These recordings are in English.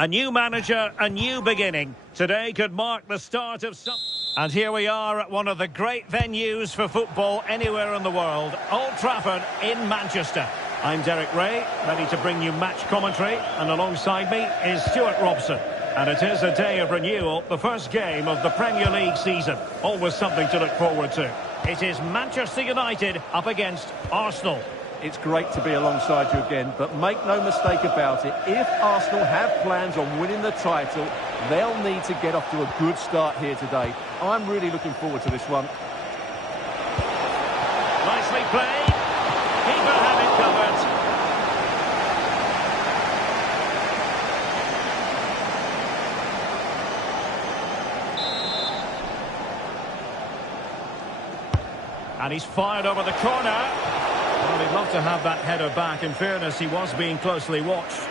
A new manager, a new beginning. Today could mark the start of some... And here we are at one of the great venues for football anywhere in the world. Old Trafford in Manchester. I'm Derek Ray, ready to bring you match commentary. And alongside me is Stuart Robson. And it is a day of renewal, the first game of the Premier League season. Always something to look forward to. It is Manchester United up against Arsenal. It's great to be alongside you again, but make no mistake about it. If Arsenal have plans on winning the title, they'll need to get off to a good start here today. I'm really looking forward to this one. Nicely played. Keeper had it covered. And he's fired over the corner. Well, he'd love to have that header back. In fairness, he was being closely watched.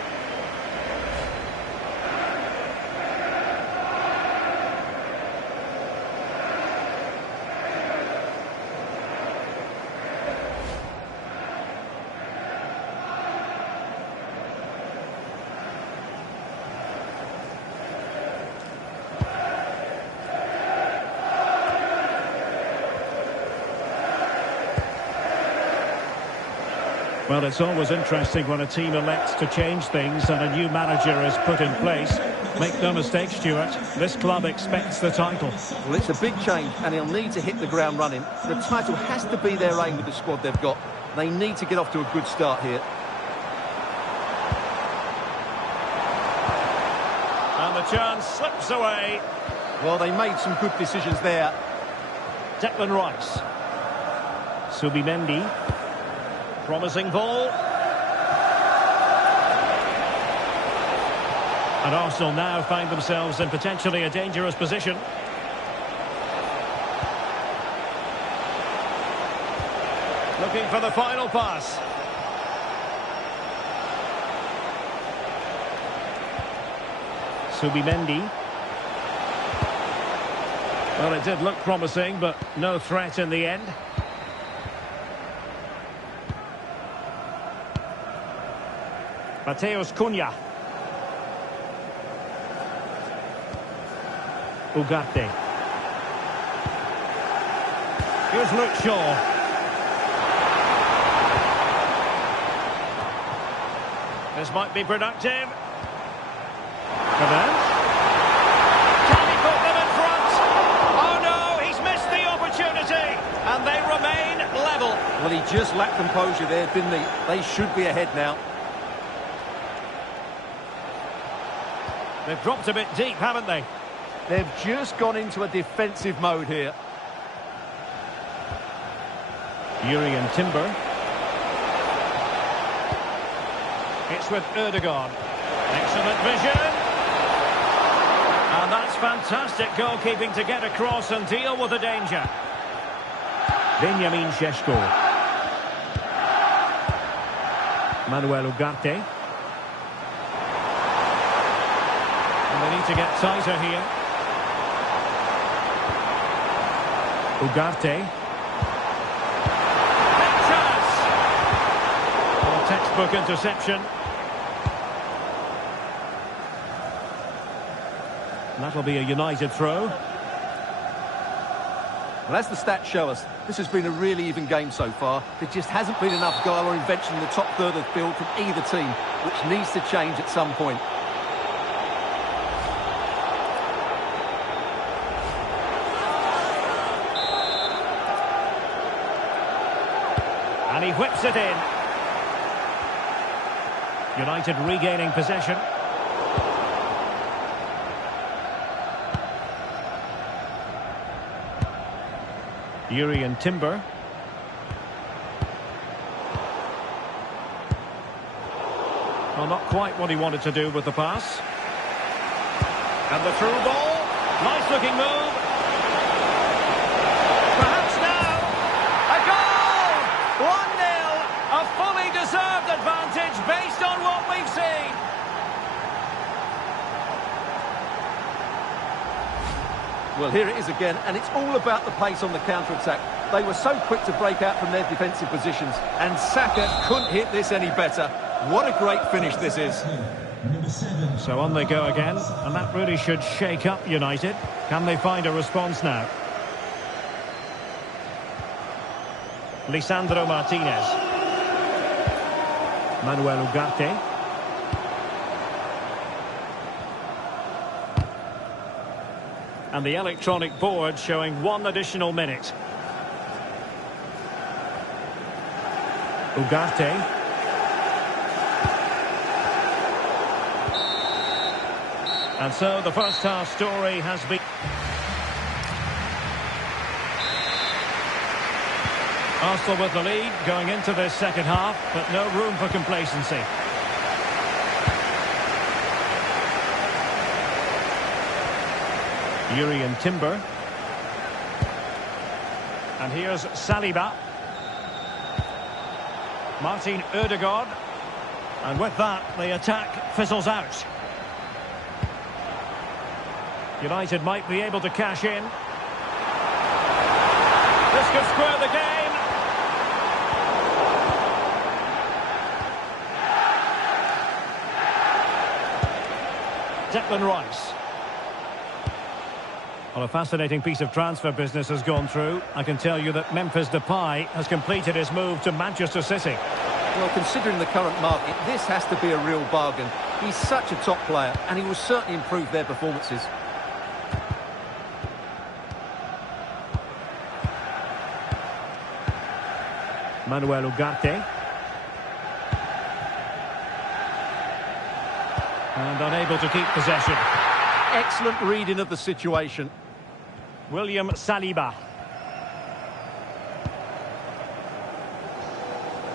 Well, it's always interesting when a team elects to change things and a new manager is put in place. Make no mistake, Stuart, this club expects the title. Well, it's a big change and he'll need to hit the ground running. The title has to be their aim with the squad they've got. They need to get off to a good start here. And the chance slips away. Well, they made some good decisions there. Declan Rice. Subimendi. Promising ball. And Arsenal now find themselves in potentially a dangerous position. Looking for the final pass. Subimendi. Well, it did look promising, but no threat in the end. Mateus Cunha. Ugarte. Here's Luke Shaw. This might be productive. Can he put them in front? Oh no, he's missed the opportunity. And they remain level. Well, he just lacked composure there, didn't he? They should be ahead now. They've dropped a bit deep, haven't they? They've just gone into a defensive mode here. Jurrien Timber. It's with Erdogan. Excellent vision. And that's fantastic goalkeeping to get across and deal with the danger. Benjamin Šeško. Manuel Ugarte. They need to get tighter here. Ugarte. Chance! Oh, textbook interception. That'll be a United throw. Well, as the stats show us, this has been a really even game so far. There just hasn't been enough guile or invention in the top third of the field from either team, which needs to change at some point. And he whips it in. United regaining possession. Jurrien Timber. Well, not quite what he wanted to do with the pass. And the through ball. Nice looking move. Perhaps now. A goal! 1-0. A fully deserved advantage based on what we've seen. Well, here it is again, and it's all about the pace on the counter-attack. They were so quick to break out from their defensive positions, and Saka couldn't hit this any better. What a great finish this is. So on they go again, and that really should shake up United. Can they find a response now? Lisandro Martinez. Manuel Ugarte. And the electronic board showing 1 additional minute. Ugarte. And so the first half story has been... Arsenal with the lead going into this second half, but no room for complacency. Yuri Timber. And here's Saliba. Martin Ødegaard. And with that, the attack fizzles out. United might be able to cash in. This could square the game. Declan Rice. Well, a fascinating piece of transfer business has gone through. I can tell you that Memphis Depay has completed his move to Manchester City. Well, considering the current market, this has to be a real bargain. He's such a top player, and he will certainly improve their performances. Manuel Ugarte. And unable to keep possession. Excellent reading of the situation. William Saliba.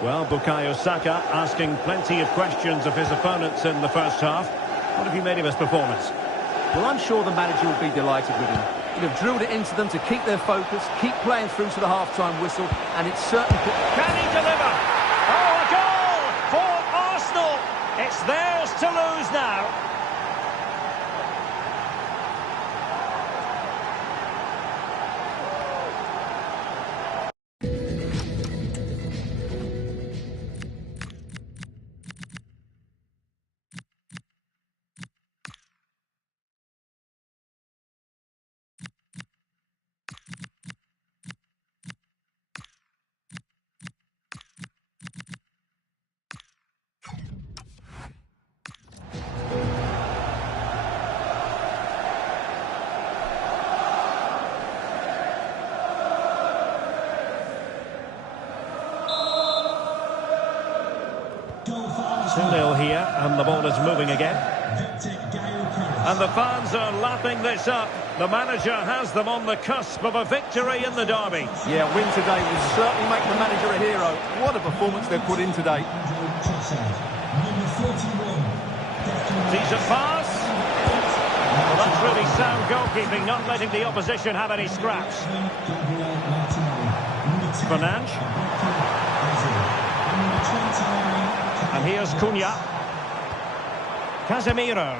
Well, Bukayo Saka asking plenty of questions of his opponents in the first half. What have you made of his performance? Well, I'm sure the manager will be delighted with him. He'd have drilled it into them to keep their focus, keep playing through to the half-time whistle, and it's certainly... Can he deliver? Oh, a goal for Arsenal! It's theirs to lose now. Here, and the ball is moving again. And the fans are lapping this up. The manager has them on the cusp of a victory in the derby. Yeah, win today will certainly make the manager a hero. What a performance they've put in today. Decent pass. Well, that's really sound goalkeeping, not letting the opposition have any scraps. Fernandes. And here's Cunha. Casemiro.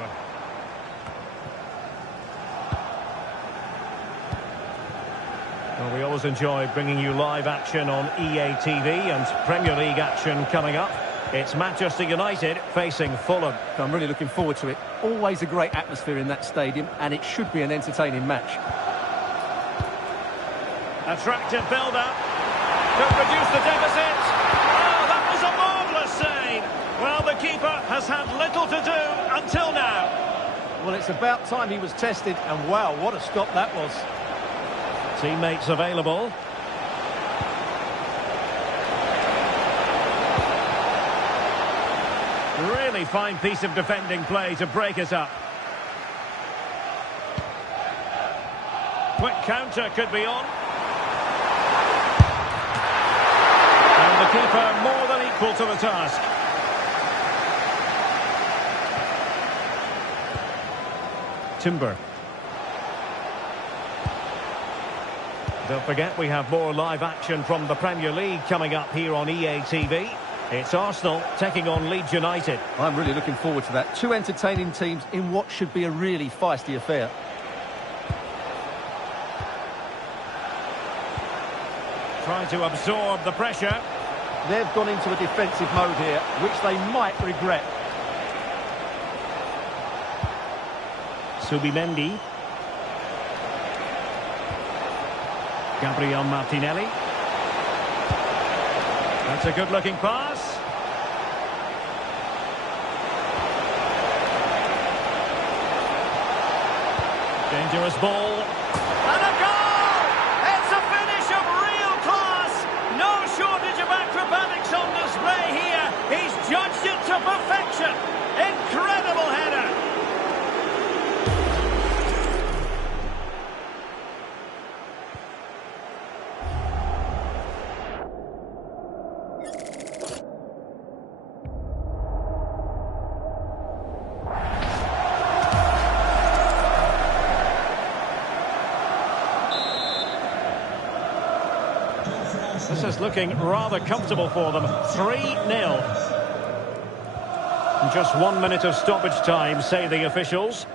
Well, we always enjoy bringing you live action on EA TV and Premier League action coming up. It's Manchester United facing Fulham. I'm really looking forward to it. Always a great atmosphere in that stadium, and it should be an entertaining match. Attractive build-up. Could reduce the deficit. Oh, that was a marvellous save. Well, the keeper has had little to do until now. Well, it's about time he was tested, and wow, what a stop that was. Teammates available. Really fine piece of defending play to break it up. Quick counter could be on. And the keeper more than equal to the task. Timber. Don't forget, we have more live action from the Premier League coming up here on EA TV. It's Arsenal taking on Leeds United. I'm really looking forward to that. Two entertaining teams in what should be a really feisty affair. Trying to absorb the pressure. They've gone into a defensive mode here, which they might regret. Subimendi. Gabriel Martinelli. That's a good-looking pass. Dangerous ball. And a goal! It's a finish of real class. No shortage of acrobatics on display here. He's judged it to perfection. Incredible header. This is looking rather comfortable for them. 3-0. Just 1 minute of stoppage time, say the officials.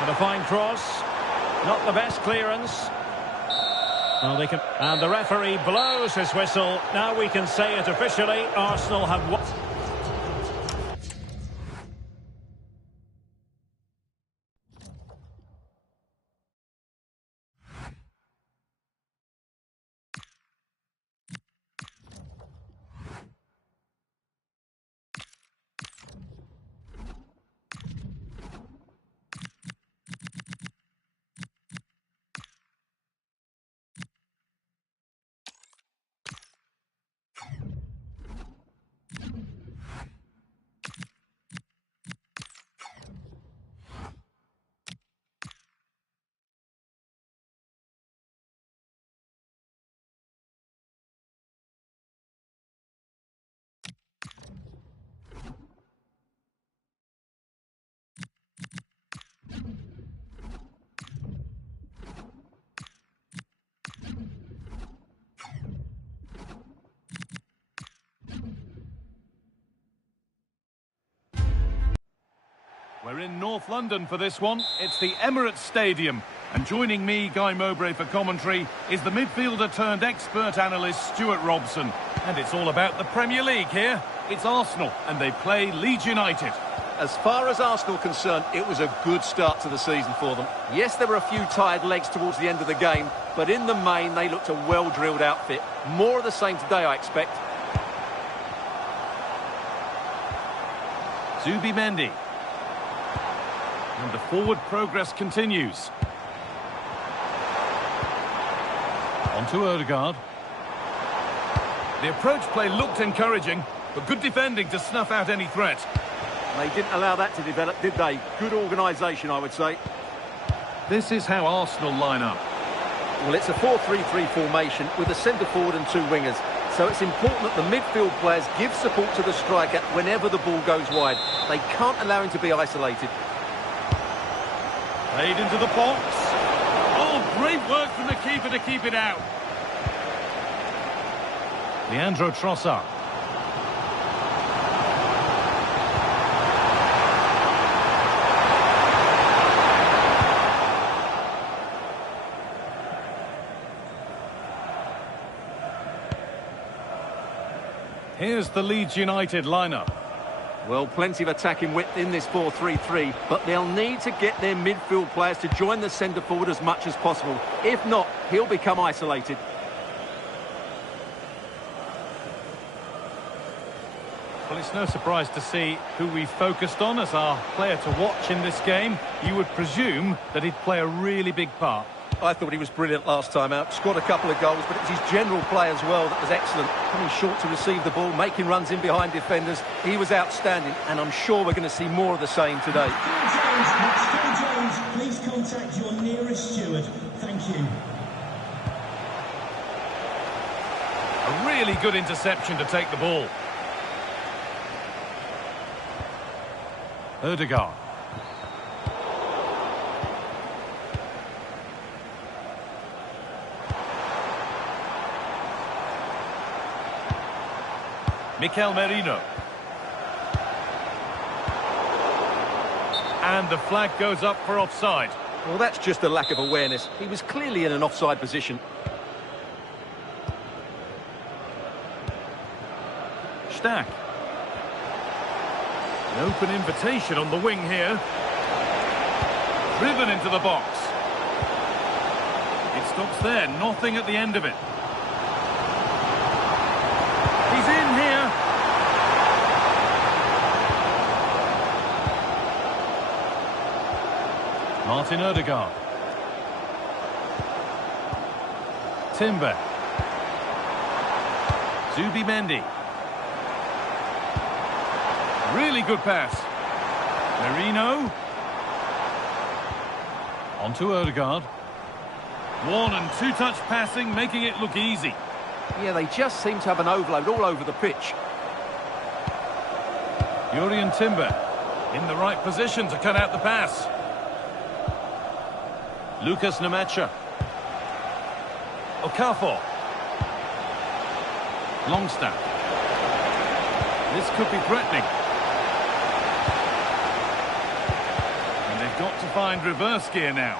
And a fine cross. Not the best clearance. Well, they can... And the referee blows his whistle. Now we can say it officially. Arsenal have won. We're in North London for this one. It's the Emirates Stadium. And joining me, Guy Mowbray, for commentary is the midfielder-turned-expert analyst Stuart Robson. And it's all about the Premier League here. It's Arsenal, and they play Leeds United. As far as Arsenal are concerned, it was a good start to the season for them. Yes, there were a few tired legs towards the end of the game, but in the main, they looked a well-drilled outfit. More of the same today, I expect. Subimendi. And the forward progress continues. On to Odegaard. The approach play looked encouraging, but good defending to snuff out any threat. They didn't allow that to develop, did they? Good organisation, I would say. This is how Arsenal line up. Well, it's a 4-3-3 formation with a centre-forward and two wingers. So it's important that the midfield players give support to the striker whenever the ball goes wide. They can't allow him to be isolated. Played into the box. Oh, great work from the keeper to keep it out. Leandro Trossard. Here's the Leeds United lineup. Well, plenty of attacking width in this 4-3-3, but they'll need to get their midfield players to join the centre-forward as much as possible. If not, he'll become isolated. Well, it's no surprise to see who we focused on as our player to watch in this game. You would presume that he'd play a really big part. I thought he was brilliant last time out. Scored a couple of goals, but it was his general play as well that was excellent. Coming short to receive the ball, making runs in behind defenders. He was outstanding, and I'm sure we're going to see more of the same today. Phil Jones, please contact your nearest steward. Thank you. A really good interception to take the ball. Odegaard. Mikel Merino. And the flag goes up for offside. Well, that's just a lack of awareness. He was clearly in an offside position. Stack. An open invitation on the wing here. Driven into the box. It stops there, nothing at the end of it. He's in here. Martin Odegaard. Timber. Zubimendi. Really good pass. Merino. On to Odegaard. One and two touch passing, making it look easy. Yeah, they just seem to have an overload all over the pitch. Jurrien Timber in the right position to cut out the pass. Lucas Nemacha. Okafor. Longstaff. This could be threatening. And they've got to find reverse gear now.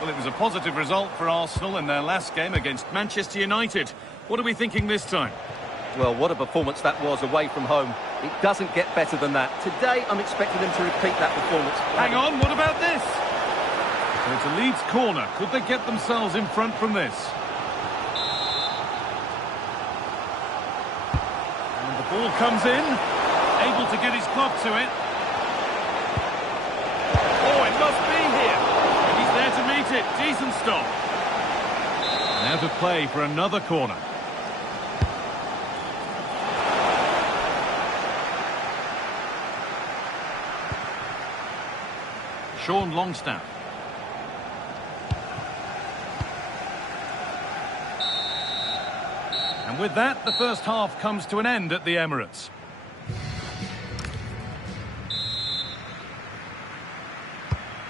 Well, it was a positive result for Arsenal in their last game against Manchester United. What are we thinking this time? Well, what a performance that was away from home. It doesn't get better than that. Today, I'm expecting them to repeat that performance. Hang on, what about this? So it's a Leeds corner. Could they get themselves in front from this? And the ball comes in. Able to get his clock to it. Oh, it must be here. And he's there to meet it. Decent stop. And out of play for another corner. Sean Longstaff. And with that, the first half comes to an end at the Emirates.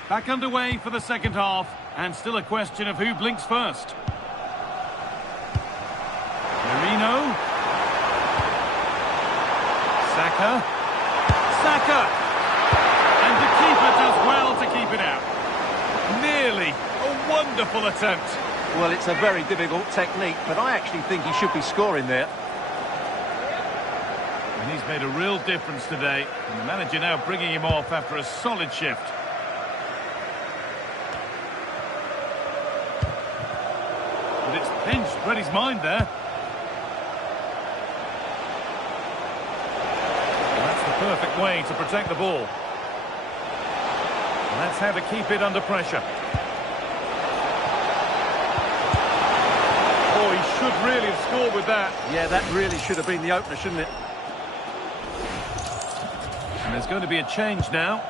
Back underway for the second half, and still a question of who blinks first. Merino. Saka. Saka! And the keeper does well to keep it out. Nearly a wonderful attempt. Well, it's a very difficult technique, but I actually think he should be scoring there. And he's made a real difference today. And the manager now bringing him off after a solid shift. But it's pinched, read his mind there. And that's the perfect way to protect the ball. And that's how to keep it under pressure. Oh, he should really have scored with that. Yeah, that really should have been the opener, shouldn't it? And there's going to be a change now.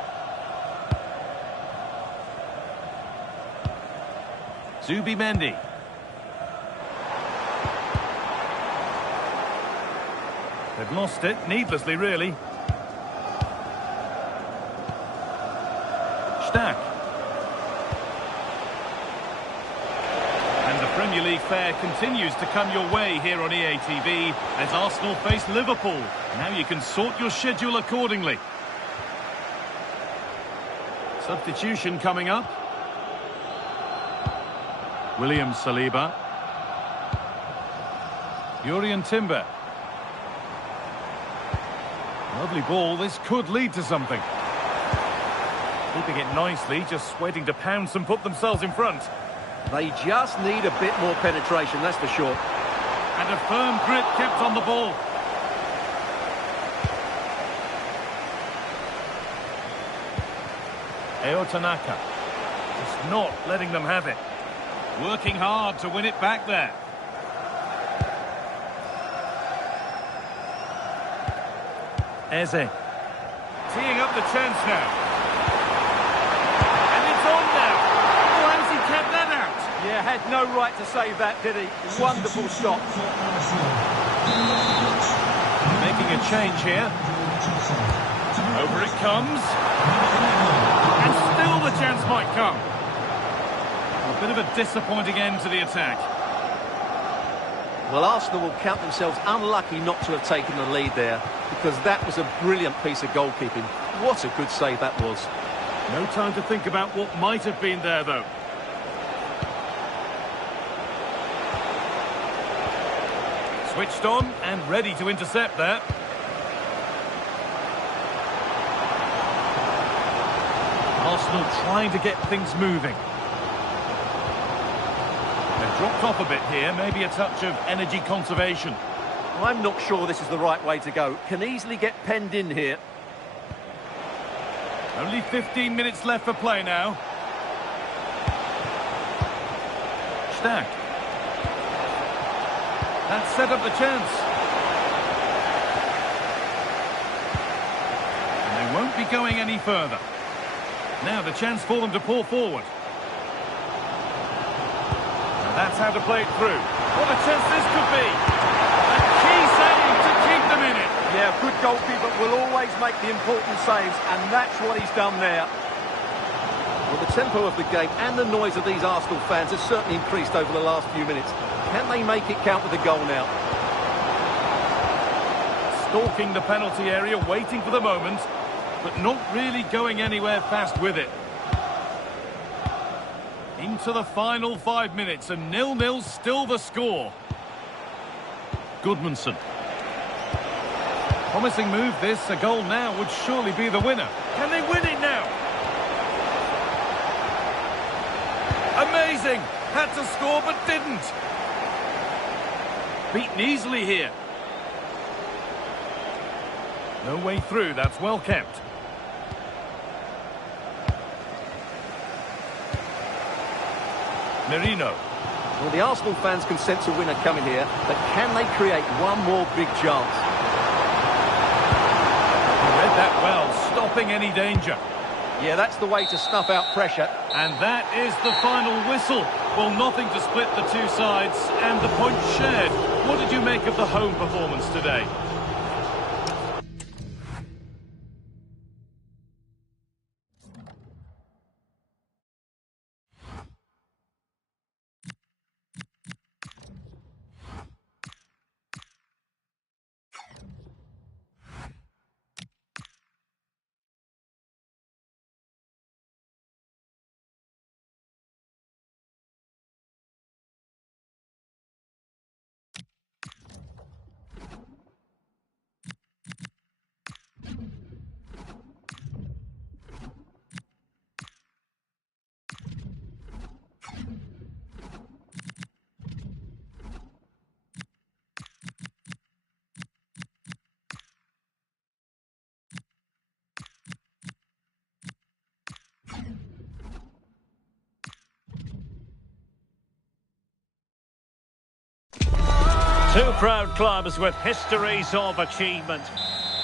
Zubimendi. They've lost it, needlessly, really. Stack. And the Premier League fare continues to come your way here on EA TV as Arsenal face Liverpool. Now you can sort your schedule accordingly. Substitution coming up. William Saliba. Jurrien Timber. Lovely ball, this could lead to something. Keeping it nicely, just waiting to pounce and put themselves in front. They just need a bit more penetration, that's for sure. And a firm grip kept on the ball. Eo Tanaka. Just not letting them have it. Working hard to win it back there. Eze. Teeing up the chance now. And it's on now. Oh, how's he kept that out? Yeah, had no right to save that, did he? Wonderful stop. Making a change here. Over it comes. And still the chance might come. A bit of a disappointing end to the attack. Well, Arsenal will count themselves unlucky not to have taken the lead there, because that was a brilliant piece of goalkeeping. What a good save that was. No time to think about what might have been there, though. Switched on and ready to intercept there. Arsenal trying to get things moving. They've dropped off a bit here, maybe a touch of energy conservation. I'm not sure this is the right way to go. Can easily get penned in here. Only 15 minutes left for play now. Stack. That set up the chance. And they won't be going any further. Now the chance for them to pour forward. And that's how to play it through. What a chance this could be. A key save to keep them in it. Yeah, good goalkeeper will always make the important saves, and that's what he's done there. Well, the tempo of the game and the noise of these Arsenal fans has certainly increased over the last few minutes. Can they make it count with a goal now? Stalking the penalty area, waiting for the moment, but not really going anywhere fast with it. Into the final 5 minutes, and 0-0 still the score. Goodmanson. Promising move this, a goal now would surely be the winner. Can they win it now? Amazing! Had to score but didn't. Beaten easily here. No way through, that's well kept. Merino. Well, the Arsenal fans can sense a winner coming here, but can they create one more big chance? He read that well, stopping any danger. Yeah, that's the way to snuff out pressure. And that is the final whistle. Well, nothing to split the two sides, and the points shared. What did you make of the home performance today? Two proud clubs with histories of achievement.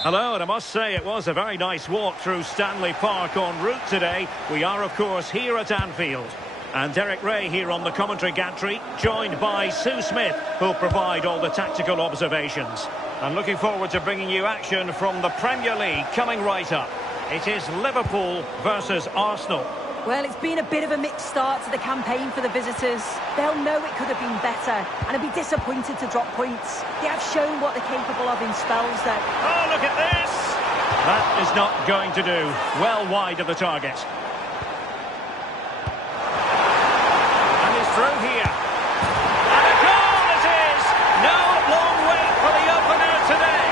Hello, and I must say it was a very nice walk through Stanley Park en route today. We are, of course, here at Anfield. And Derek Ray here on the commentary gantry, joined by Sue Smith, who'll provide all the tactical observations. I'm looking forward to bringing you action from the Premier League coming right up. It is Liverpool versus Arsenal. Well, it's been a bit of a mixed start to the campaign for the visitors. They'll know it could have been better, and they'll be disappointed to drop points. They have shown what they're capable of in spells there. Oh, look at this! That is not going to do. Well wide of the target. And he's through here. And a goal it is! No long wait for the opener today.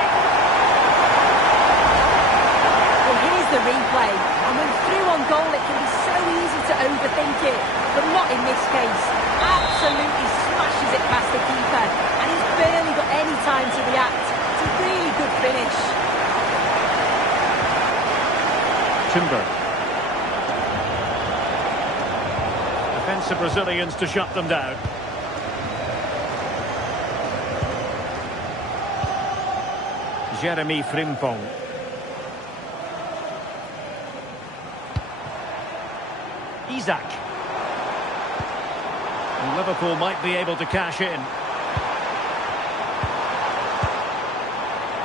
Well, here's the replay. And when through on goal, it can be so easy to overthink it. But not in this case. Absolutely smashes it past the keeper. And he's barely got any time to react. It's a really good finish. Timber. Defensive Brazilians to shut them down. Jeremy Frimpong. Isaac. And Liverpool might be able to cash in.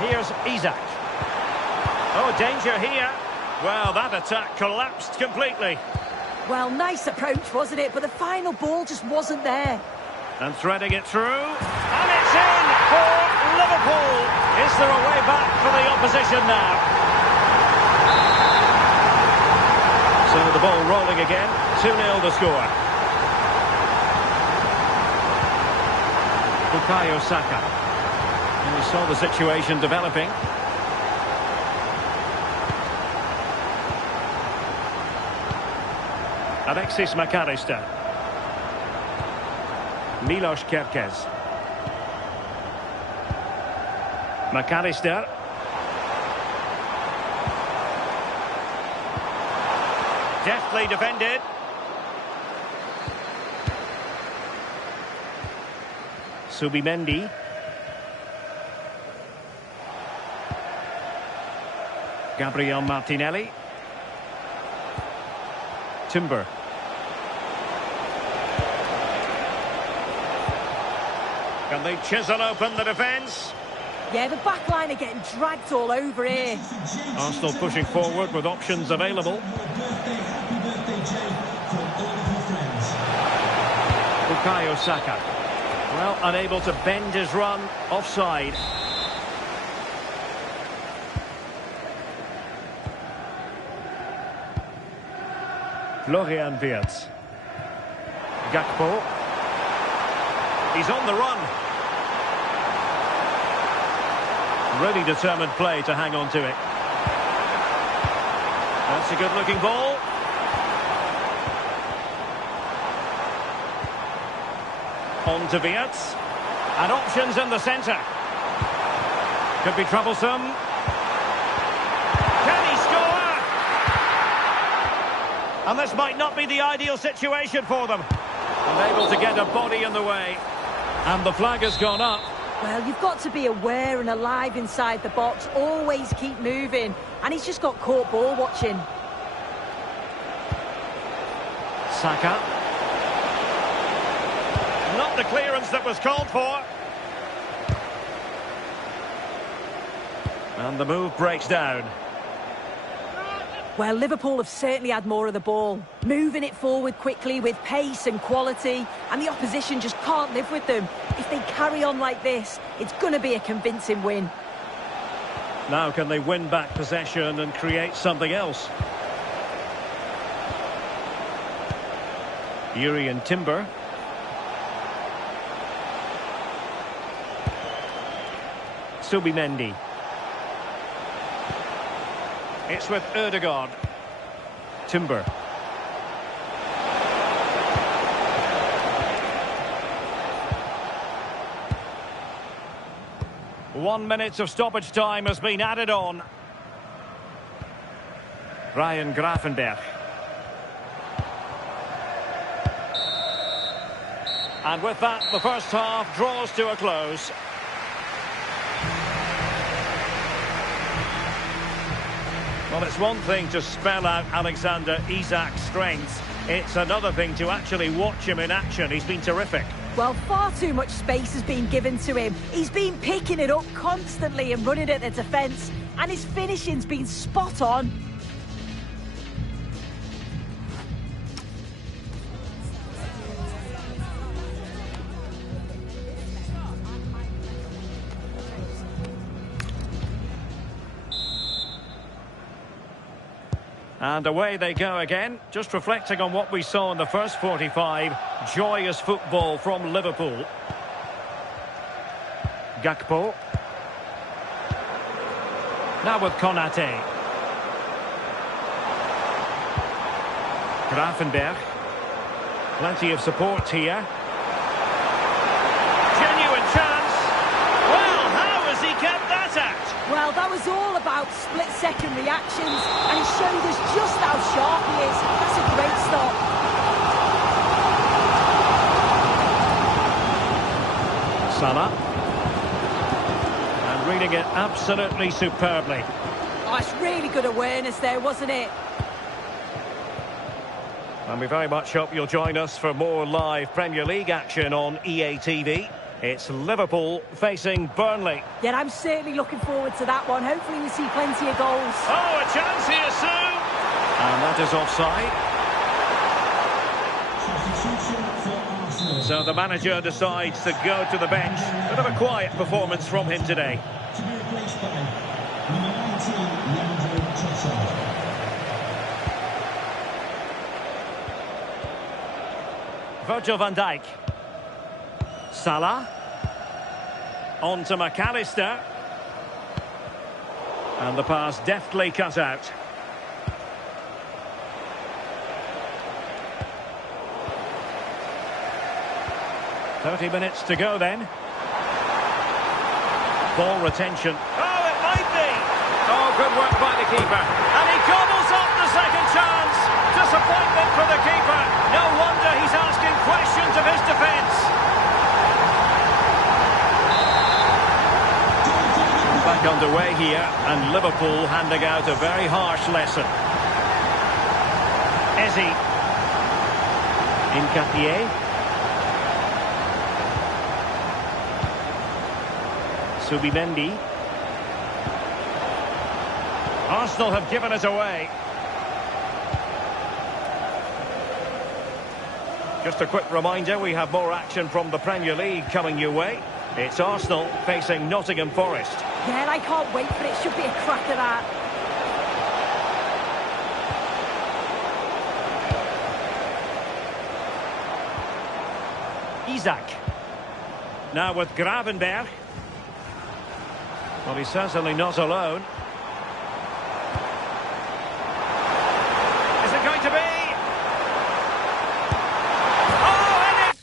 Here's Isaac. Oh, danger here. Well, that attack collapsed completely. Well, nice approach, wasn't it? But the final ball just wasn't there. And threading it through. And it's in for Liverpool. Is there a way back for the opposition now? So the ball rolling again. 2-0 the score. Bukayo Saka. And we saw the situation developing. Alexis McAllister. Milos Kerkez. McAllister. Deftly defended. Subimendi. Gabriel Martinelli. Timber. Can they chisel open the defence? Yeah, the back line are getting dragged all over here. Arsenal pushing forward with options available. Happy birthday, Jay, from all of your friends. Bukayo Saka. Well, unable to bend his run, offside. Florian Wirtz. Gakpo. He's on the run. Really determined play to hang on to it. That's a good-looking ball. On to Wirtz. And options in the centre. Could be troublesome. Can he score? And this might not be the ideal situation for them. Unable to get a body in the way. And the flag has gone up. Well, you've got to be aware and alive inside the box. Always keep moving. And he's just got caught ball watching. Saka. Not the clearance that was called for. And the move breaks down. Well, Liverpool have certainly had more of the ball. Moving it forward quickly with pace and quality. And the opposition just can't live with them. If they carry on like this, it's going to be a convincing win. Now can they win back possession and create something else? Yuri and Timber. Subimendi. It's with Ødegaard. Timber. One minute of stoppage time has been added on. Ryan Gravenberch. And with that, the first half draws to a close. Well, it's one thing to spell out Alexander Isak's strengths. It's another thing to actually watch him in action. He's been terrific. Well, far too much space has been given to him. He's been picking it up constantly and running at the defence. And his finishing's been spot on. And away they go again. Just reflecting on what we saw in the first 45. Joyous football from Liverpool. Gakpo. Now with Konate. Gravenberch. Plenty of support here. Genuine chance. Well, how has he kept that out? Well, that was all about split-second reactions, and he showed us just how sharp he is. That's a great stop. Salah. And reading it absolutely superbly. Oh, it's really good awareness there, wasn't it? And we very much hope you'll join us for more live Premier League action on EA TV. It's Liverpool facing Burnley. Yeah, I'm certainly looking forward to that one. Hopefully we see plenty of goals. Oh, a chance here soon! And that is offside. So the manager decides to go to the bench. Bit of a quiet performance from him today. To be replaced by number 19, Leandro Trossard. Virgil van Dijk. Salah. On to McAllister. And the pass deftly cut out. "30 minutes to go then. Ball retention. Oh, it might be! Oh, good work by the keeper. And he gobbles up the second chance. Disappointment for the keeper. No wonder he's asking questions of his defence. Back underway here, and Liverpool handing out a very harsh lesson. Eze. Nketiah. Subimendi. Arsenal have given it away. Just a quick reminder, we have more action from the Premier League coming your way. It's Arsenal facing Nottingham Forest. Yeah, and I can't wait for it. Should be a cracker, that. Isak. Now with Gravenberg. Well, he's certainly not alone. Is it going to be? Oh, and it...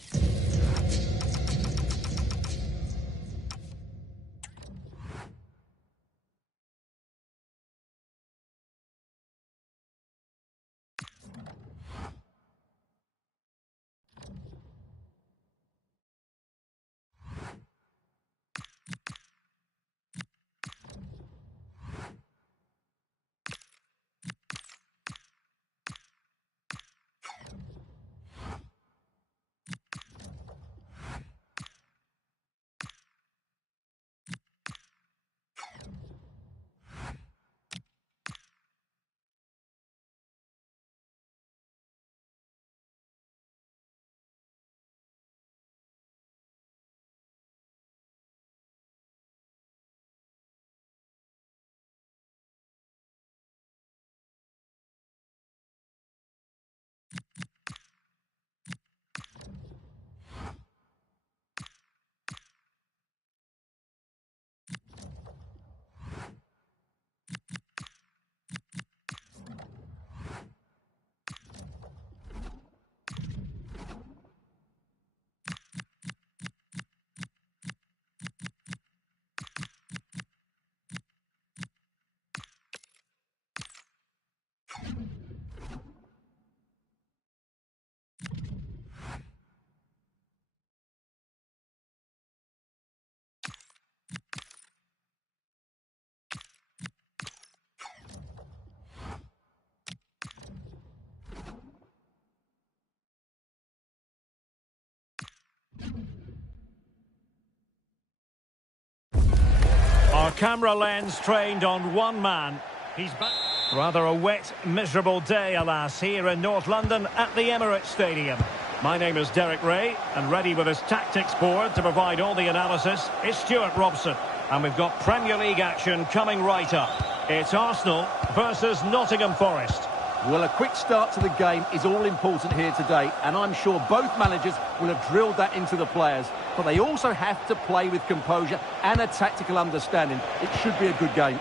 Our camera lens trained on one man. He's back. Rather a wet, miserable day, alas, here in North London at the Emirates Stadium. My name is Derek Ray, and ready with his tactics board to provide all the analysis is Stuart Robson. And we've got Premier League action coming right up. It's Arsenal versus Nottingham Forest. Well, a quick start to the game is all important here today, and I'm sure both managers will have drilled that into the players. But they also have to play with composure and a tactical understanding. It should be a good game.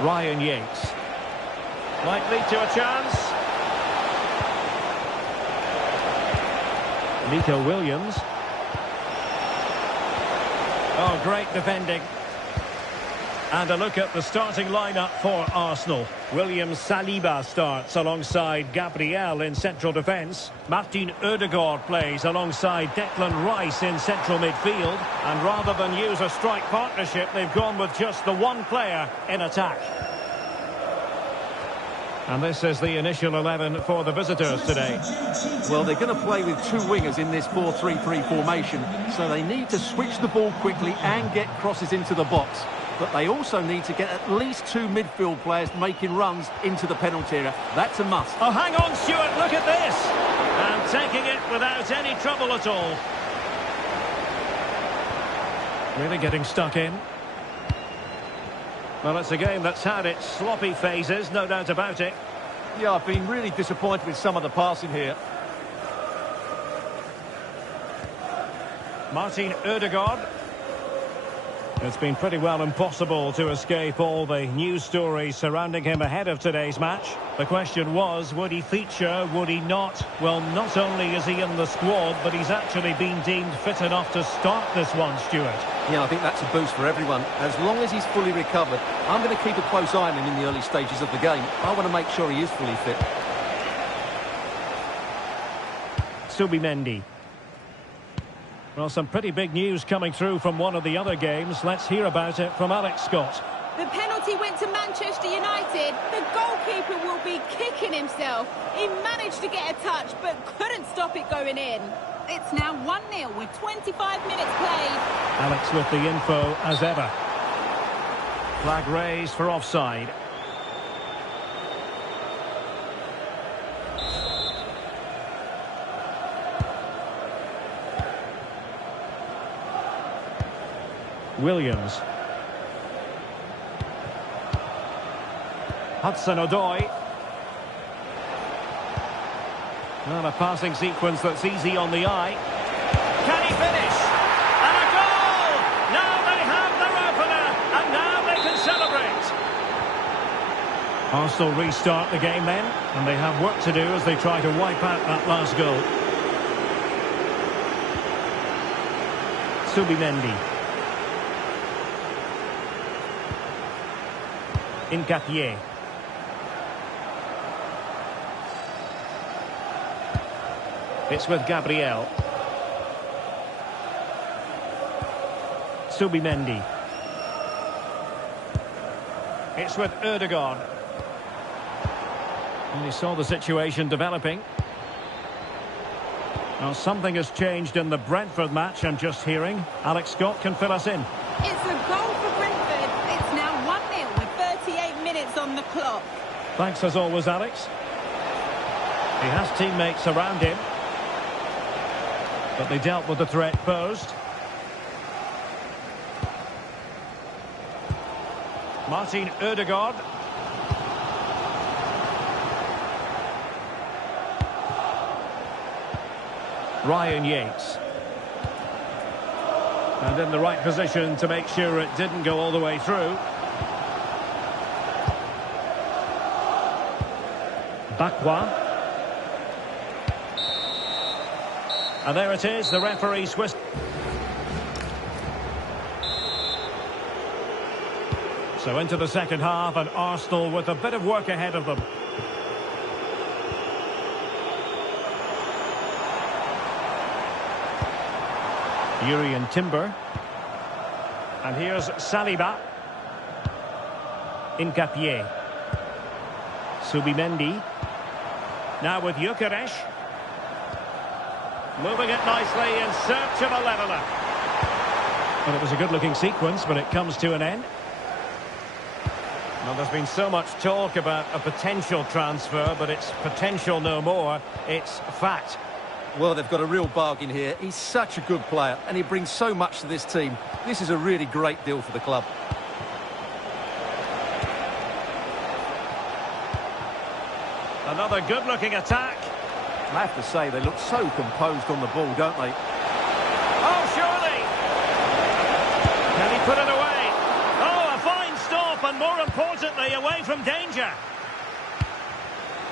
Ryan Yates. Might lead to a chance. Nico Williams. Oh, great defending. And a look at the starting lineup for Arsenal. William Saliba starts alongside Gabriel in central defence. Martin Odegaard plays alongside Declan Rice in central midfield. And rather than use a strike partnership, they've gone with just the one player in attack. And this is the initial 11 for the visitors today. Well, they're going to play with two wingers in this 4-3-3 formation, so they need to switch the ball quickly and get crosses into the box. But they also need to get at least two midfield players making runs into the penalty area. That's a must. Oh, hang on, Stuart, look at this. And taking it without any trouble at all. Really getting stuck in. Well, it's a game that's had its sloppy phases, no doubt about it. Yeah, I've been really disappointed with some of the passing here. Martin Ødegaard. It's been pretty well impossible to escape all the news stories surrounding him ahead of today's match. The question was, would he feature, would he not? Well, not only is he in the squad, but he's actually been deemed fit enough to start this one, Stuart. Yeah, I think that's a boost for everyone. As long as he's fully recovered, I'm going to keep a close eye on him in the early stages of the game. I want to make sure he is fully fit. Subimendi. Well, some pretty big news coming through from one of the other games. Let's hear about it from Alex Scott. The penalty went to Manchester United. The goalkeeper will be kicking himself. He managed to get a touch, but couldn't stop it going in. It's now 1-0 with 25 minutes played. Alex with the info as ever. Flag raised for offside. Williams. Hudson-Odoi. And a passing sequence that's easy on the eye. Can he finish? And a goal! Now they have their opener, and now they can celebrate. Arsenal restart the game then, and they have work to do as they try to wipe out that last goal. Subimendi. Nketiah. It's with Gabriel. Subimendi. It's with Ødegaard. And he saw the situation developing. Now something has changed in the Brentford match, I'm just hearing. Alex Scott can fill us in. It's a goal for Brentford. It's now 1-0 with 38 minutes on the clock. Thanks as always, Alex. He has teammates around him, but they dealt with the threat posed. Martin Ødegaard. Ryan Yates. And in the right position to make sure it didn't go all the way through. Bakwa. And there it is, the referee Swiss. So into the second half, and Arsenal with a bit of work ahead of them. Jurrien Timber. And here's Saliba. Nketiah. Subimendi. Now with Gyökeres. Moving it nicely in search of a leveller. Well, it was a good-looking sequence, but it comes to an end. Well, there's been so much talk about a potential transfer, but it's potential no more. It's fact. Well, they've got a real bargain here. He's such a good player, and he brings so much to this team. This is a really great deal for the club. Another good-looking attack. I have to say, they look so composed on the ball, don't they? Oh, surely! Can he put it away? Oh, a fine stop, and more importantly, away from danger.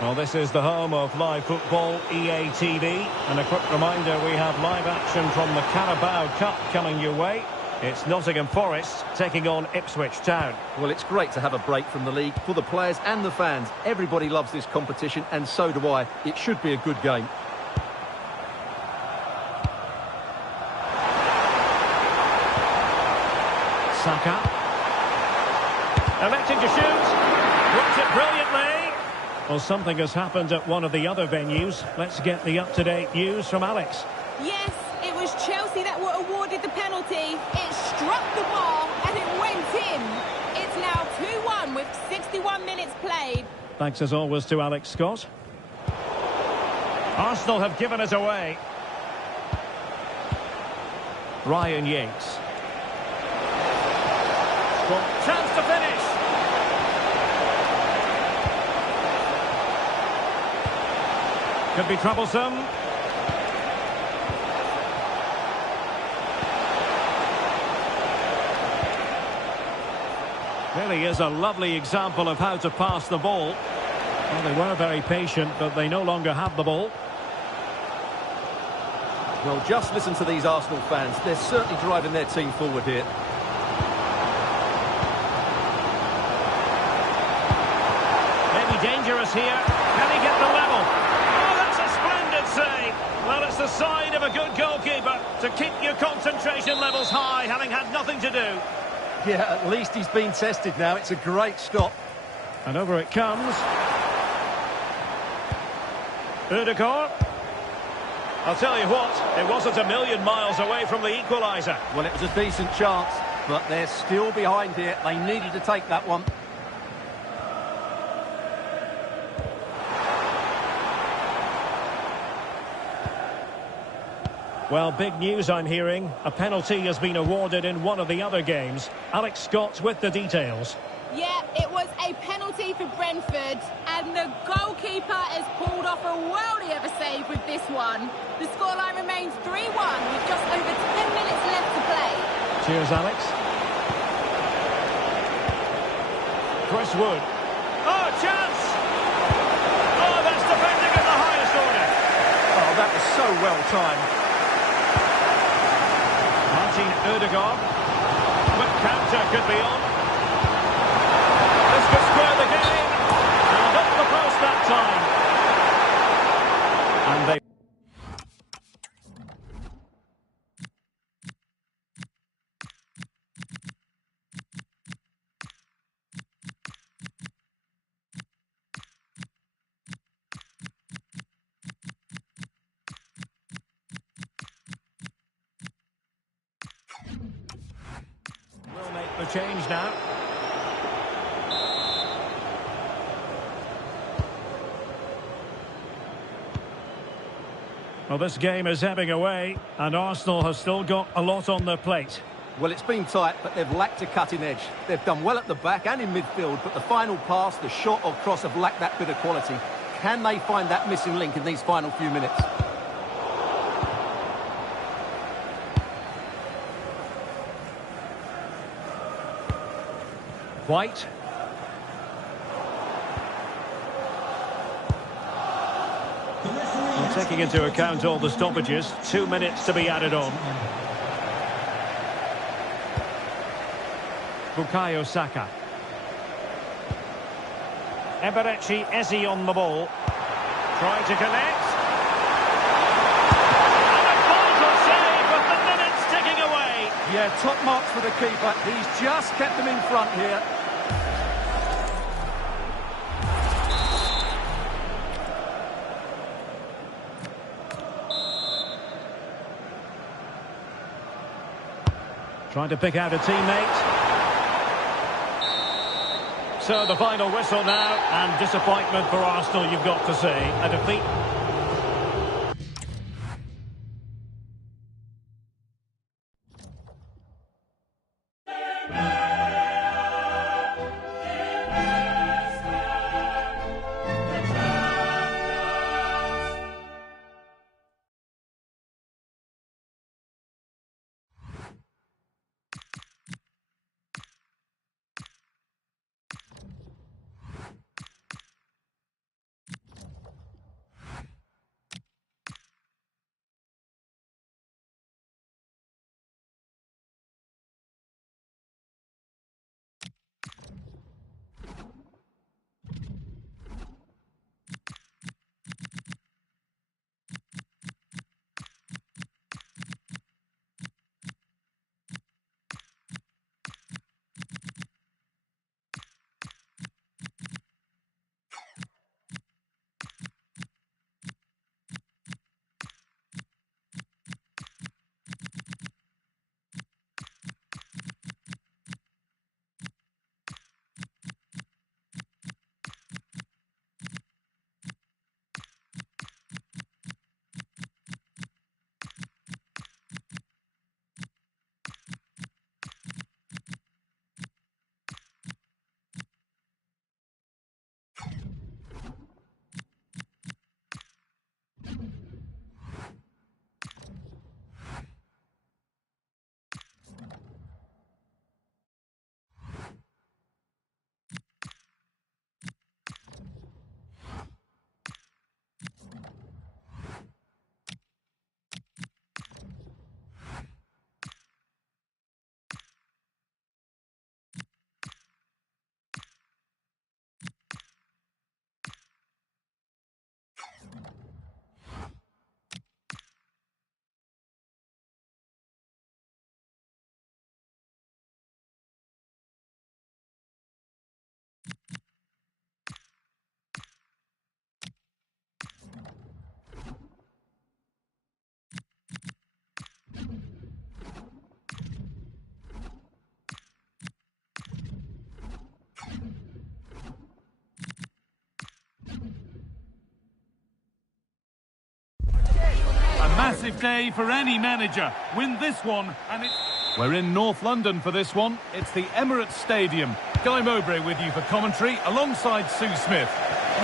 Well, this is the home of live football, EA TV. And a quick reminder, we have live action from the Carabao Cup coming your way. It's Nottingham Forest taking on Ipswich Town. Well, it's great to have a break from the league for the players and the fans. Everybody loves this competition, and so do I. It should be a good game. Saka. Electing to shoot. Works it brilliantly. Well, something has happened at one of the other venues. Let's get the up-to-date news from Alex. Yes, it was Chelsea that were awarded the penalty. It struck the bar and it went in. It's now 2-1 with 61 minutes played. Thanks as always to Alex Scott. Arsenal have given it away. Ryan Yates. Chance to finish. Could be troublesome. Really is a lovely example of how to pass the ball. Well, they were very patient, but they no longer have the ball. Well, just listen to these Arsenal fans. They're certainly driving their team forward here. Maybe dangerous here. Can he get the level? Oh, that's a splendid save. Well, it's the sign of a good goalkeeper to keep your concentration levels high, having had nothing to do. Yeah, at least he's been tested now. It's a great stop. And over it comes. Ødegaard. I'll tell you what, it wasn't a million miles away from the equaliser. Well, it was a decent chance, but they're still behind here. They needed to take that one. Well, big news I'm hearing. A penalty has been awarded in one of the other games. Alex Scott with the details. Yeah, it was a penalty for Brentford, and the goalkeeper has pulled off a worldie of a save with this one. The scoreline remains 3-1 with just over 10 minutes left to play. Cheers, Alex. Chris Wood. Oh, chance! Oh, that's defending at the highest order. Oh, that was so well timed. Martin Ødegaard. Quick counter could be on. This could square the game. And up the post that time. And they... will make the change now. Well, this game is ebbing away, and Arsenal have still got a lot on their plate. Well, it's been tight, but they've lacked a cutting edge. They've done well at the back and in midfield, but the final pass, the shot or cross have lacked that bit of quality. Can they find that missing link in these final few minutes? White. Well, taking into account all the stoppages, 2 minutes to be added on. Bukayo Saka. Eberechi Eze on the ball. Trying to connect. And a vital save with the minutes ticking away. Yeah, top marks for the keeper. He's just kept them in front here. Trying to pick out a teammate. So the final whistle now, and disappointment for Arsenal, you've got to say. A defeat. Massive day for any manager. Win this one, and it's... We're in North London for this one. It's the Emirates Stadium. Guy Mowbray with you for commentary, alongside Sue Smith.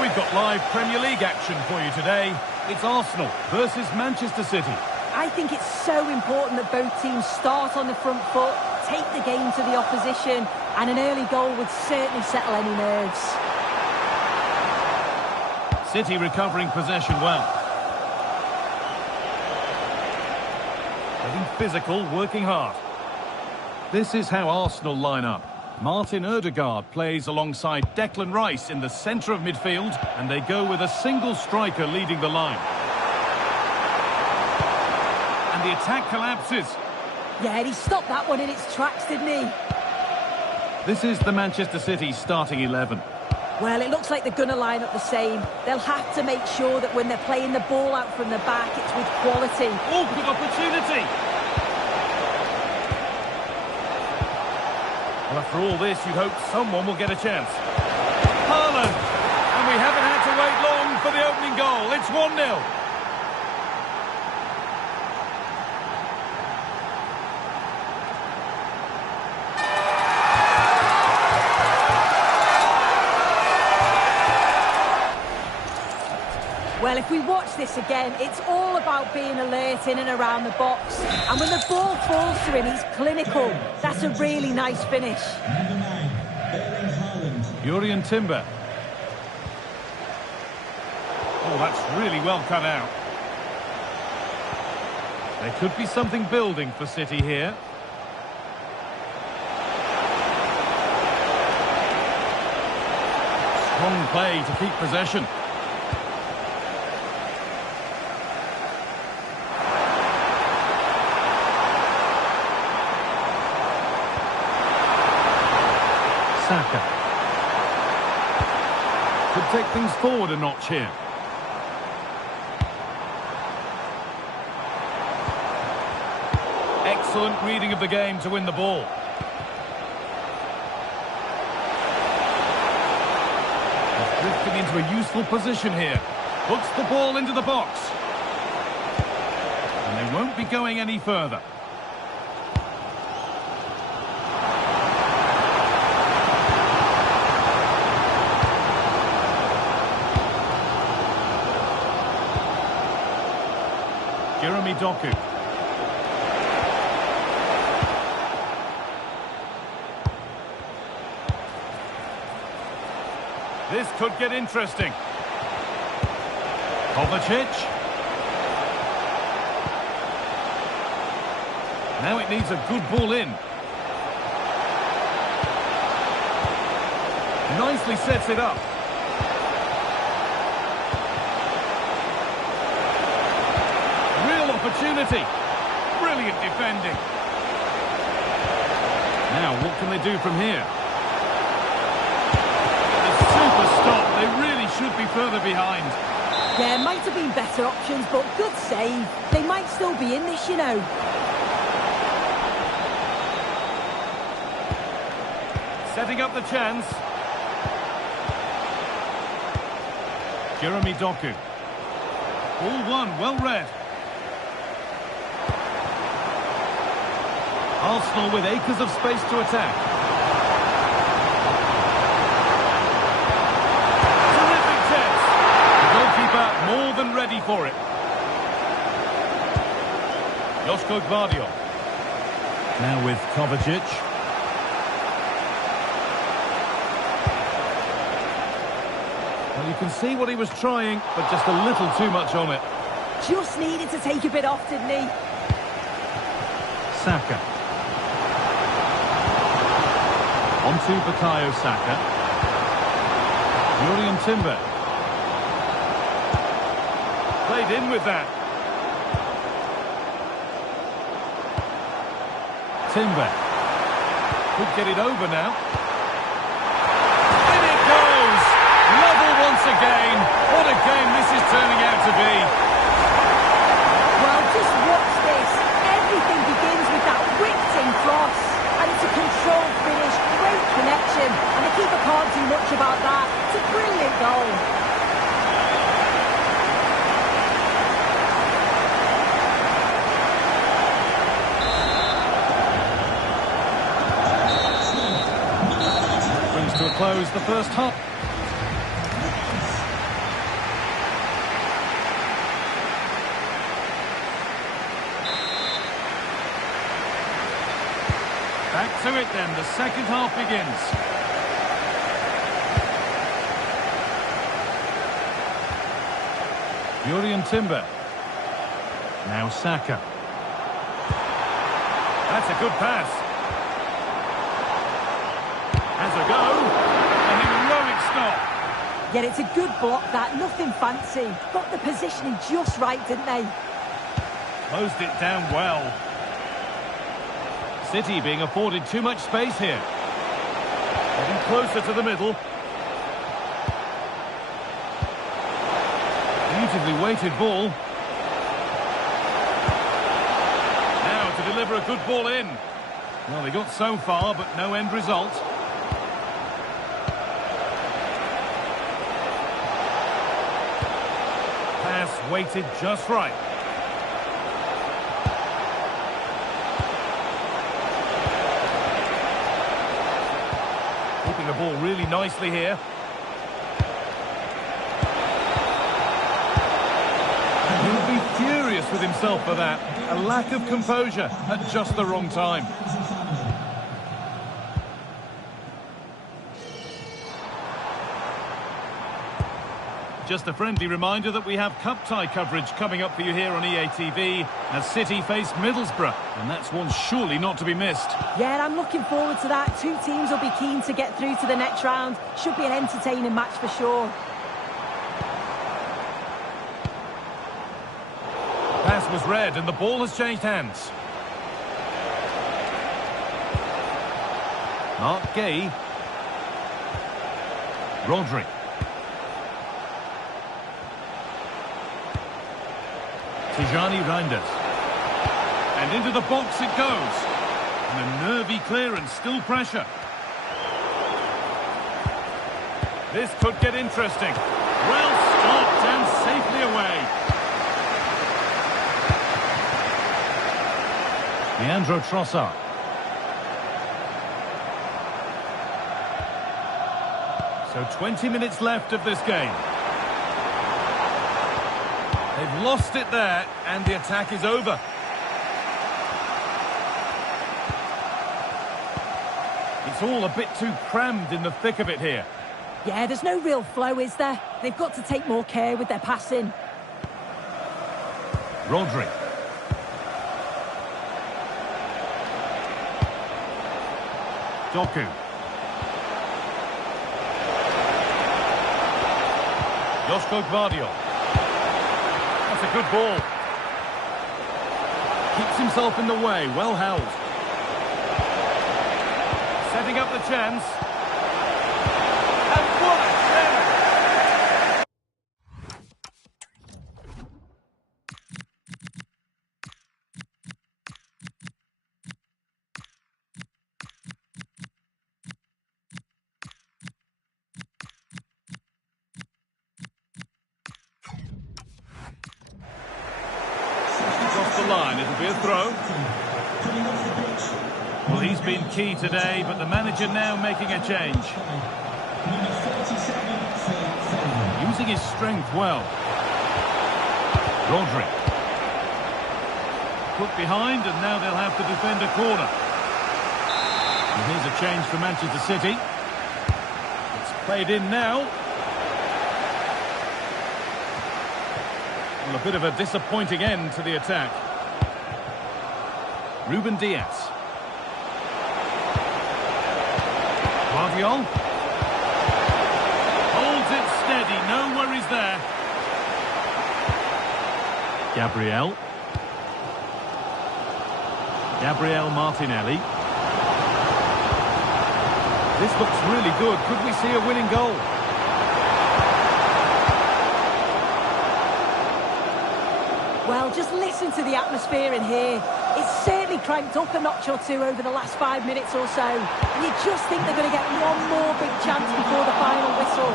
We've got live Premier League action for you today. It's Arsenal versus Manchester City. I think it's so important that both teams start on the front foot, take the game to the opposition, and an early goal would certainly settle any nerves. City recovering possession well. Getting physical, working hard. This is how Arsenal line up. Martin Ødegaard plays alongside Declan Rice in the centre of midfield, and they go with a single striker leading the line. And the attack collapses. Yeah, he stopped that one in its tracks, didn't he? This is the Manchester City starting 11. Well, it looks like they're going to line up the same. They'll have to make sure that when they're playing the ball out from the back, it's with quality. Oh, good opportunity! Well, after all this, you'd hope someone will get a chance. Haaland! And we haven't had to wait long for the opening goal. It's 1-0. Well, if we watch this again, it's all about being alert in and around the box. And when the ball falls to him, he's clinical. That's a really nice finish. Number 9, Erling Haaland. Jurrien Timber. Oh, that's really well cut out. There could be something building for City here. Strong play to keep possession. Saka. Could take things forward a notch here. Excellent reading of the game to win the ball. He's drifting into a useful position here. Puts the ball into the box. And they won't be going any further. Jeremy Doku. This could get interesting. Kovacic. Now it needs a good ball in. Nicely sets it up. Opportunity. Brilliant defending. Now, what can they do from here? A super stop. They really should be further behind. There might have been better options, but good save. They might still be in this, you know. Setting up the chance. Jeremy Doku. All one, well read. Arsenal with acres of space to attack. Terrific test. The goalkeeper more than ready for it. Josko Gvardiol. Now with Kovacic. Well, you can see what he was trying, but just a little too much on it. Just needed to take a bit off, didn't he? Saka. On to Bukayo Saka. Jurrien Timber. Played in with that. Timber. Could get it over now. In it goes! Level once again. What a game this is turning out to be. Well, just watch this. Everything begins with that whipped-in cross. And it's a controlled finish, great connection. And the keeper can't do much about that. It's a brilliant goal. close the first half. Back to it then, the second half begins. Jurrien Timber. Now Saka. That's a good pass. Has a go. A heroic stop. Yeah, it's a good block that, nothing fancy. Got the positioning just right, didn't they? Closed it down well. City being afforded too much space here. Getting closer to the middle. Beautifully weighted ball. Now to deliver a good ball in. Well, they got so far, but no end result. Pass weighted just right. Keeping the ball really nicely here. He'll be furious with himself for that. A lack of composure at just the wrong time. Just a friendly reminder that we have cup tie coverage coming up for you here on EA TV as City face Middlesbrough, and that's one surely not to be missed. Yeah, I'm looking forward to that. Two teams will be keen to get through to the next round. Should be an entertaining match for sure. Pass was read and the ball has changed hands. Mark Gay. Rodri. Tijani Reinders. And into the box it goes. And a nervy clearance, still pressure. This could get interesting. Well stopped and safely away. Leandro Trossard. So 20 minutes left of this game. They've lost it there, and the attack is over. It's all a bit too crammed in the thick of it here. Yeah, there's no real flow, is there? They've got to take more care with their passing. Rodri. Doku. Josko Gvardiol. That's a good ball. Keeps himself in the way, well held. Setting up the chance. And what a save! Across the line, it'll be a throw. Well, he's been key today, but the manager now making a change. Using his strength well. Rodri. Put behind, and now they'll have to defend a corner. And here's a change for Manchester City. It's played in now. Well, a bit of a disappointing end to the attack. Ruben Diaz. Gvardiol. Holds it steady, no worries there. Gabriel Martinelli. This looks really good. Could we see a winning goal? Well, just listen to the atmosphere in here. It's certainly cranked up a notch or two over the last 5 minutes or so. And you just think they're going to get one more big chance before the final whistle.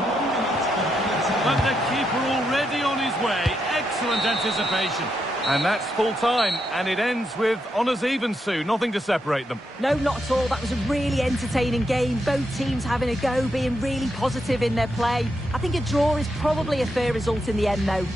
But the keeper already on his way. Excellent anticipation. And that's full time, and it ends with honours even, Sue. Nothing to separate them. No, not at all. That was a really entertaining game. Both teams having a go, being really positive in their play. I think a draw is probably a fair result in the end, though.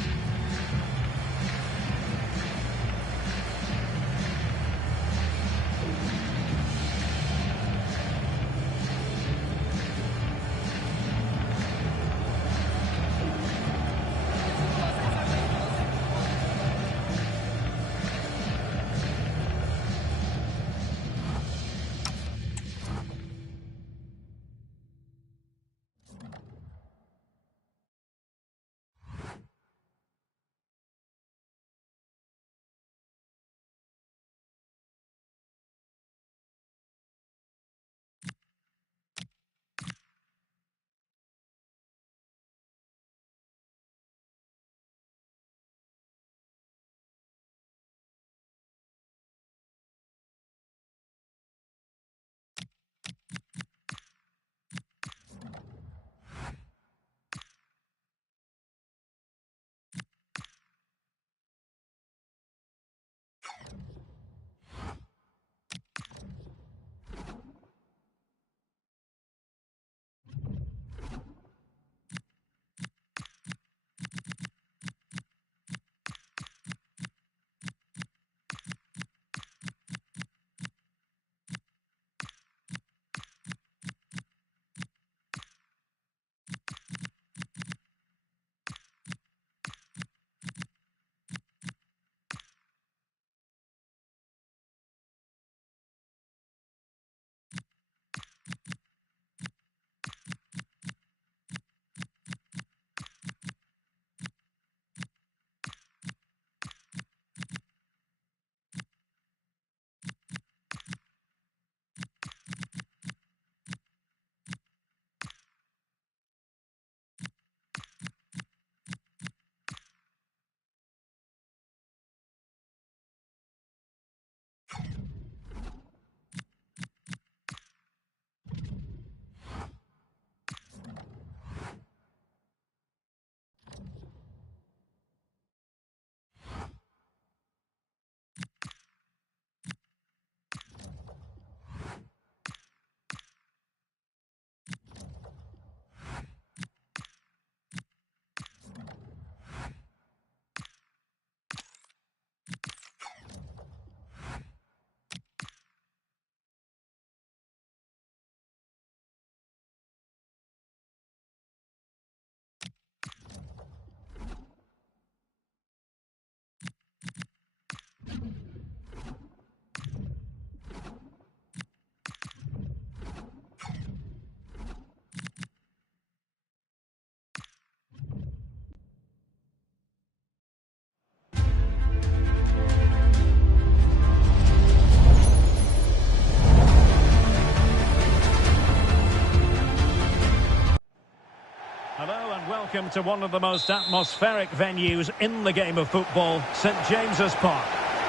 Welcome to one of the most atmospheric venues in the game of football, St James's Park.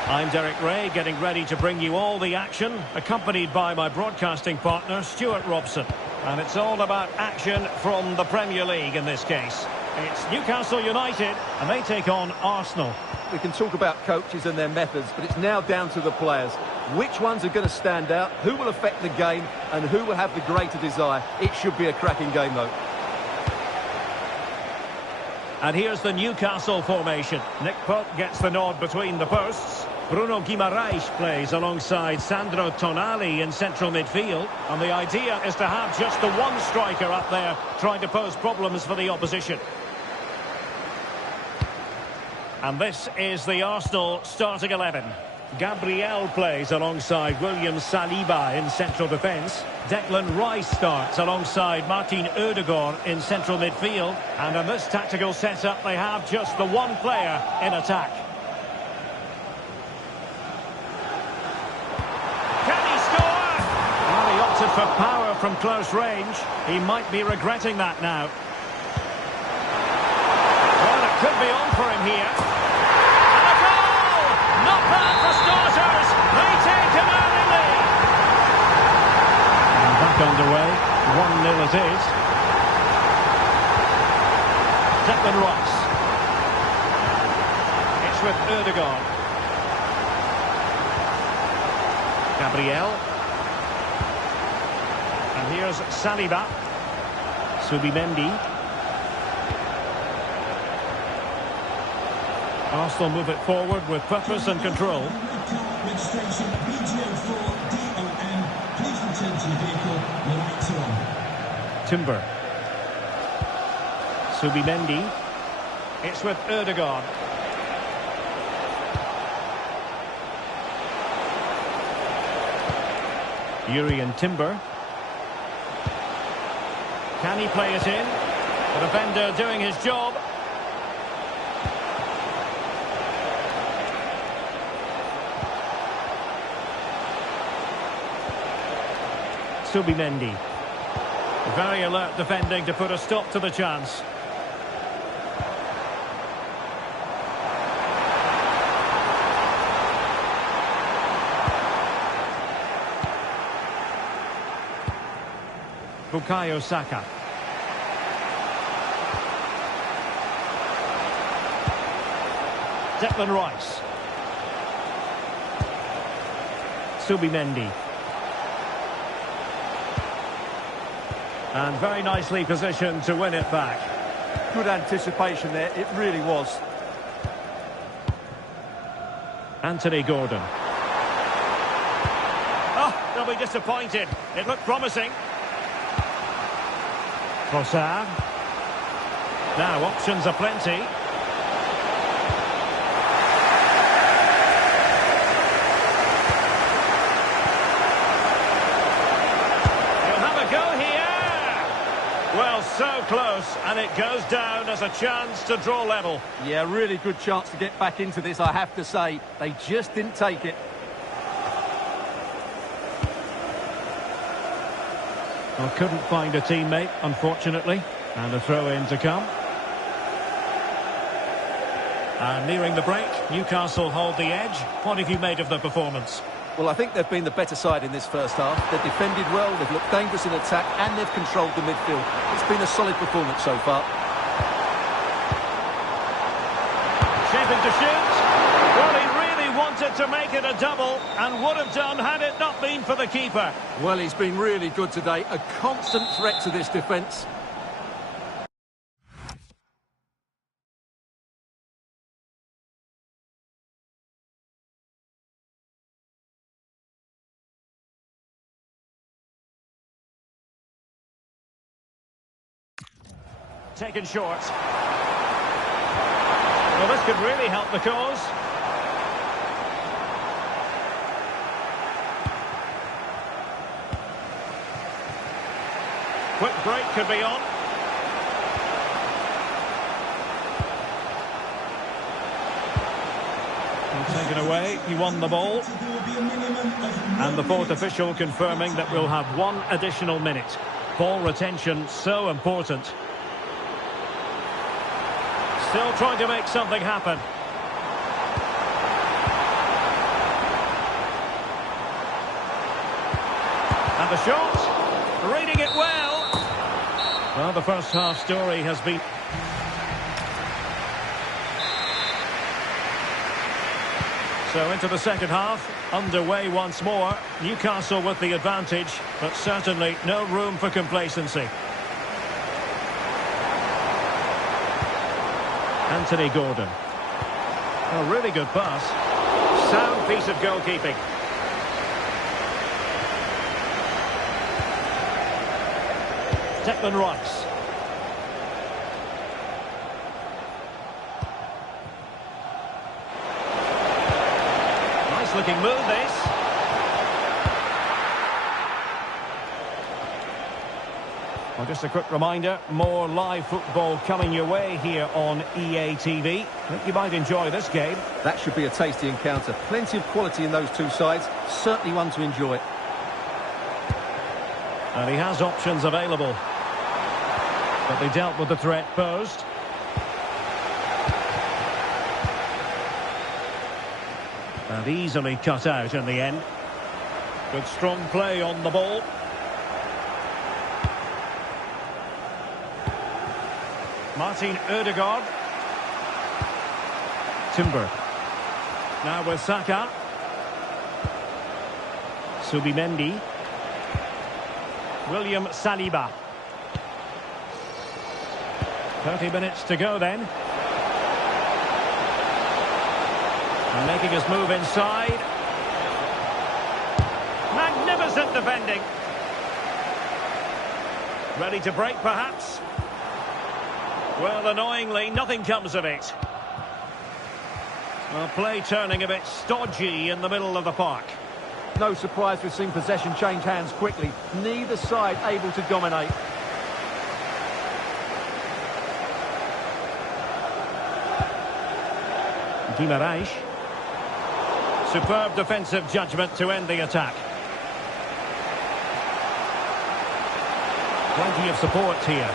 I'm Derek Ray, getting ready to bring you all the action, accompanied by my broadcasting partner, Stuart Robson. And it's all about action from the Premier League in this case. It's Newcastle United, and they take on Arsenal. We can talk about coaches and their methods, but it's now down to the players. Which ones are going to stand out, who will affect the game, and who will have the greater desire? It should be a cracking game, though. And here's the Newcastle formation. Nick Pope gets the nod between the posts. Bruno Guimaraes plays alongside Sandro Tonali in central midfield. And the idea is to have just the one striker up there trying to pose problems for the opposition. And this is the Arsenal starting 11. Gabriel plays alongside William Saliba in central defence. Declan Rice starts alongside Martin Odegaard in central midfield. And in this tactical setup, they have just the one player in attack. Can he score? Well, he opted for power from close range. He might be regretting that now. Well, it could be on for him here. And a goal! Not bad for starters. They take an early lead. And back underway. 1-0 it is. Declan Rice. with Ødegaard. Gabriel. And here's Saliba. Subimendi. Arsenal move it forward with purpose and control. Registration PGO4DOM. Please return to your vehicle. The lights are on. Timber. Subimendi. It's with Ødegaard. Yuri and Timber. Can he play it in? The defender doing his job. Subimendi. Very alert defending to put a stop to the chance. Bukayo Saka. Declan Rice. Subimendi. And very nicely positioned to win it back. Good anticipation there, it really was. Anthony Gordon. Oh, they'll be disappointed. It looked promising. Trossard. Now options are plenty. He'll have a go here. Well, so close, and it goes down as a chance to draw level. Yeah, really good chance to get back into this, I have to say. They just didn't take it. Well, couldn't find a teammate, unfortunately. And a throw-in to come. And nearing the break, Newcastle hold the edge. What have you made of the performance? Well, I think they've been the better side in this first half. They've defended well, they've looked dangerous in attack, and they've controlled the midfield. It's been a solid performance so far. Shaping to shoot. Well, he really wanted to make it a double, and would have done had it not been for the keeper. Well, he's been really good today. A constant threat to this defence. Taken short. Well, this could really help the cause. Quick break could be on. Taken away, he won the ball. And the fourth official confirming that we'll have one additional minute. Ball retention so important. Still trying to make something happen. And the shot, reading it well. Well, the first half story has been... So into the second half, underway once more. Newcastle with the advantage, but certainly no room for complacency. Anthony Gordon. A really good pass. Sound piece of goalkeeping. Declan Rice. Nice looking move this. Well, just a quick reminder, more live football coming your way here on EA TV. I think you might enjoy this game. That should be a tasty encounter. Plenty of quality in those two sides. Certainly one to enjoy. And he has options available. But they dealt with the threat posed. And easily cut out in the end. Good strong play on the ball. Martin Ødegaard. Timber. Now with Saka. Subimendi. William Saliba. 30 minutes to go then. And making his move inside. Magnificent defending. Ready to break, perhaps? Well, annoyingly, nothing comes of it. Well, play turning a bit stodgy in the middle of the park. No surprise we've seen possession change hands quickly. Neither side able to dominate. Guimaraes. Superb defensive judgment to end the attack. Plenty of support here.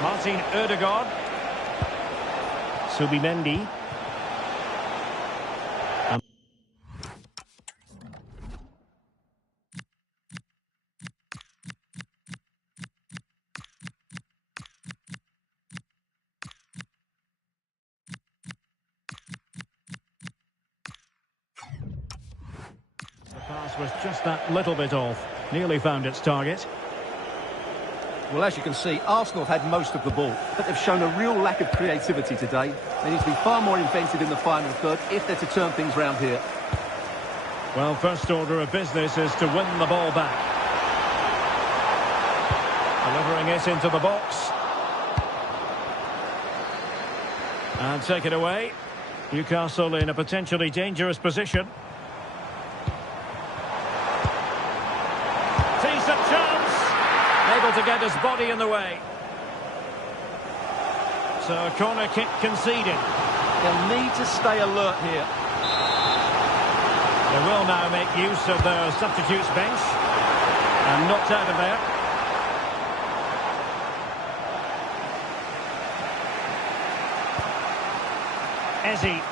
Martin Ødegaard. Subimendi. The pass was just that little bit off. Nearly found its target. Well, as you can see, Arsenal have had most of the ball, but they've shown a real lack of creativity today. They need to be far more inventive in the final third if they're to turn things round here. Well, first order of business is to win the ball back. Delivering it into the box. And take it away. Newcastle in a potentially dangerous position. Decent chance. Able to get his body in the way. So a corner kick conceded. They'll need to stay alert here. They will now make use of their substitutes bench. And knocked out of there. Eze.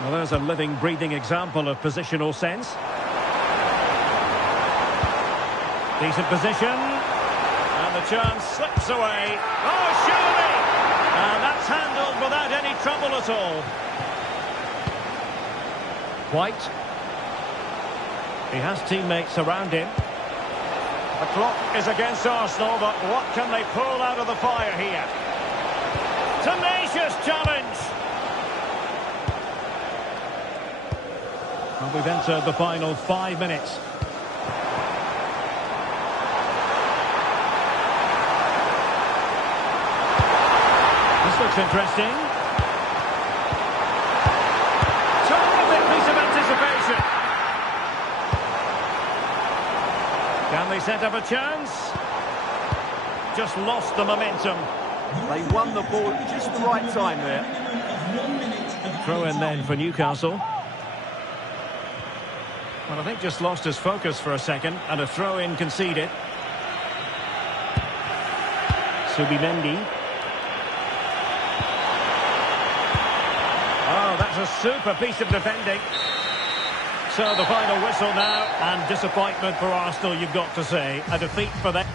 Well, there's a living, breathing example of positional sense. Decent position. And the chance slips away. Oh, surely! And that's handled without any trouble at all. White. He has teammates around him. The clock is against Arsenal, but what can they pull out of the fire here? Tenacious challenge! Well, we've entered the final 5 minutes. This looks interesting. Terrific piece of anticipation. Can they set up a chance? Just lost the momentum. They won the ball at just the right time there. Throw in then for Newcastle. Well, I think just lost his focus for a second, and a throw-in conceded. Subimendi. Oh, that's a super piece of defending. So the final whistle now, and disappointment for Arsenal, you've got to say. A defeat for them.